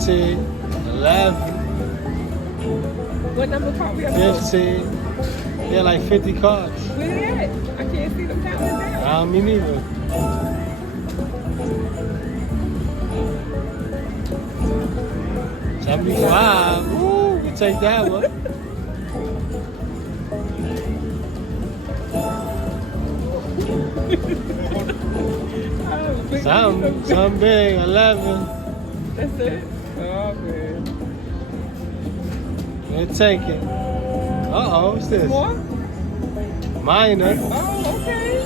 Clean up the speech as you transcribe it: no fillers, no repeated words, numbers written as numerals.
13, 11, What number card we have? 15. Yeah, like 50 cards. Where they at? I can't see them counting down. Me neither. $75. Ooh, we take that one. Something big. 11. That's it? Oh, man. We'll take it. Uh-oh, what's this? More? Minor. Oh, okay.